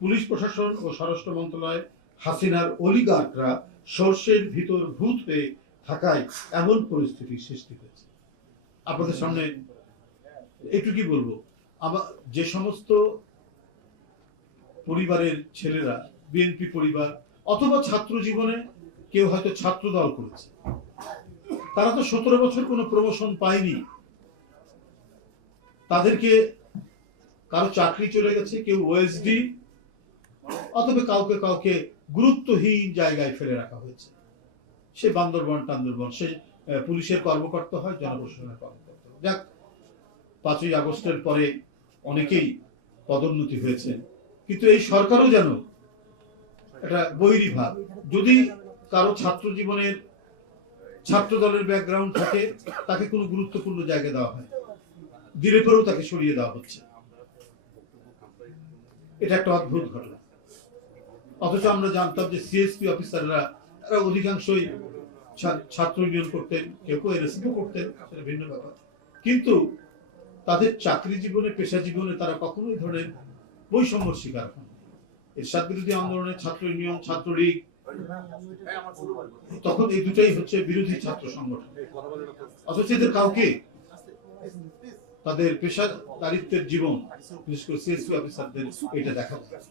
Police প্রশাসন ও স্বরাষ্ট্র মন্ত্রণালয় হাসিনার অলিগার্করা সর্ষের ভিতর ভূত হয়ে থাকায় এমন পরিস্থিতি সৃষ্টি হয়েছে। আপনাদের সামনে একটু কি বলবো, আবার যে সমস্ত পরিবারের ছেলেরা বিএনপি পরিবার অথবা ছাত্র জীবনে কেউ হয়তো ছাত্র দল করেছে, তারা তো 17 বছর কোনো প্রমোশন পায়নি, তাদেরকে কারো চাকরি চলে গেছে, কেউ ওএসডি অথবা কাউকে কাউকে গুরুত্বহীন জায়গায় ফেলে রাখা হয়েছে। সে বান্দরবন টান্দরবন, সে পুলিশের কর্মকর্তা হয়, জনপ্রশাসনের কর্মকর্তা হয়। যাক, 5ই আগস্টের পরে অনেকেই পদোন্নতি হয়েছে, কিন্তু এই সরকারও যেন একটা বৈরী ভাব। যদি কারো ছাত্র জীবনের ছাত্র দলের ব্যাকগ্রাউন্ড থাকে, তাকে কোনো গুরুত্বপূর্ণ জায়গা দেওয়া হয়, দিলে পরেও তাকে সরিয়ে দেওয়া হচ্ছে। এটা একটা অদ্ভুত ঘটনা। অথচ আমরা জানতাম যে সিএসপি অফিসাররা অধিকাংশই ছাত্র ইউনিয়ন করতেন, কেউ কেউ এরএসপিও করতেন, সেটা ভিন্ন ব্যাপার। কিন্তু তাদের চাকরি জীবনে, পেশা জীবনে তারা কখনোই ধরেন বৈষম্যর শিকার হন। এরশাদ বিরোধী আন্দোলনের ছাত্র ইউনিয়ন, ছাত্রলীগ, তখন এই দুটাই হচ্ছে বিরোধী ছাত্র সংগঠন। অথচ এদের কাউকে তাদের পেশাদারিত্বের জীবন, বিশেষ করে সিএসপি অফিসারদের এটা দেখা যায়।